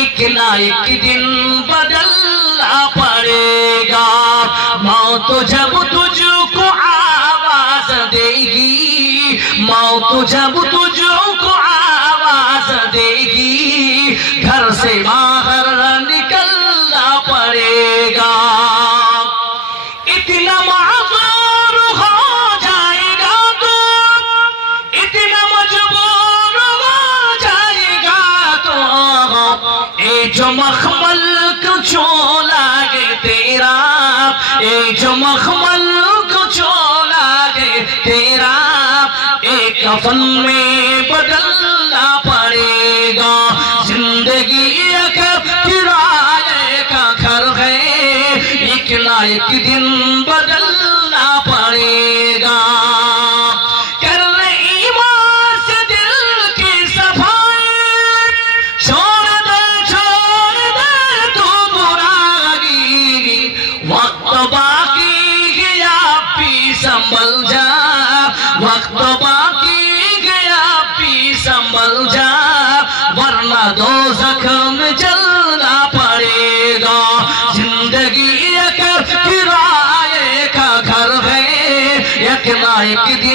ایک نہ ایک دن بدلنا پڑے گا. موت جب تجھ کو آواز دے گی، موت جب تجھ کو آواز دے گی، گھر سے باہر نکلنا پڑے گا. اتنا معذور ہو جائے گا تو، اتنا مجبور ہو جائے گا تو، اے جو مخمل کو چولا گے تیرا، اے جو مخمل کو چولا گے تیرا، ایک کفن میں بدلنا پڑے گا. زندگی ایک کرائے کا گھر ہے، ایک نہ ایک دن بدلنا پڑے گا. کر لے ایمان سے دل کی صفائی، چھوڑ دے تو برائی، وقت باقی گیا پی سنبھل جا، وقت باقی گیا پی سنبھل جا، ورنہ دوزخ میں جلنا پڑے گا. زندگی ایک کرائے کا گھر ہے، ایک نہ ایک دن